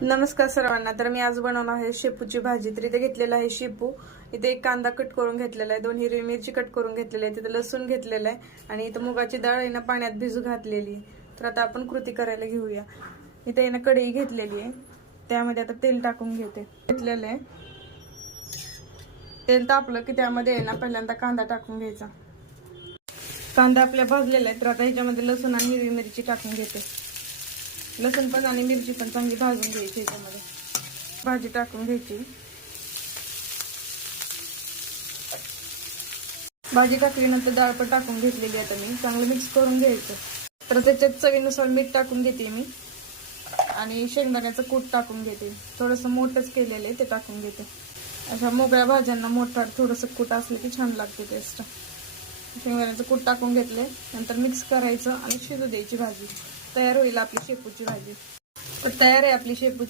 नमस्कार सर्वांना. तर मी आज बनवणार आहे शेपूची भाजी. तर इथे घेतलेला आहे शेपू, इथे एक कांदा कट करून घेतलेला आहे, 2 हिरवी मिरची कट करून घेतलेली आहे, तिथे लसूण घेतलेला आहे आणि इथे मुगाची डाळ आहे ना पाण्यात भिजू घातलेली. तर आता आपण कृती करायला घेऊया. इथे आहे ना कढई घेतलेली आहे, त्यामध्ये आता तेल टाकून घेतलेलं आहे. तेल तापलं की त्यामध्ये आहे ना पहिल्यांदा कांदा टाकून घ्यायचा. कांदा आपल्या भाजलेला आहे, तर आता ह्याच्यामध्ये लसूण आणि हिरवी मिरची टाकून घेते. लसूण पण आणि मिरची पण चांगली भाजून घ्यायची. ह्याच्यामध्ये भाजी टाकून घ्यायची. भाजी टाकल्यानंतर डाळ पण टाकून घेतलेली आहे. आता मी चांगलं मिक्स करून घ्यायचं. तर त्याच्यात चवीनुसार मीठ टाकून घेते मी आणि शेंगदाण्याचं कूट टाकून घेते. थोडंसं मोठंच केलेलं आहे ते टाकून घेते. अशा मोकळ्या भाज्यांना मोठा थोडंसं कूट असलं की छान लागते टेस्ट. शेंगदाण्याचं कूट टाकून घेतले, नंतर मिक्स करायचं आणि शिजू द्यायची. भाजी तयार होईल आपली शेपूची भाजी. तर तयार आहे आपली शेपूची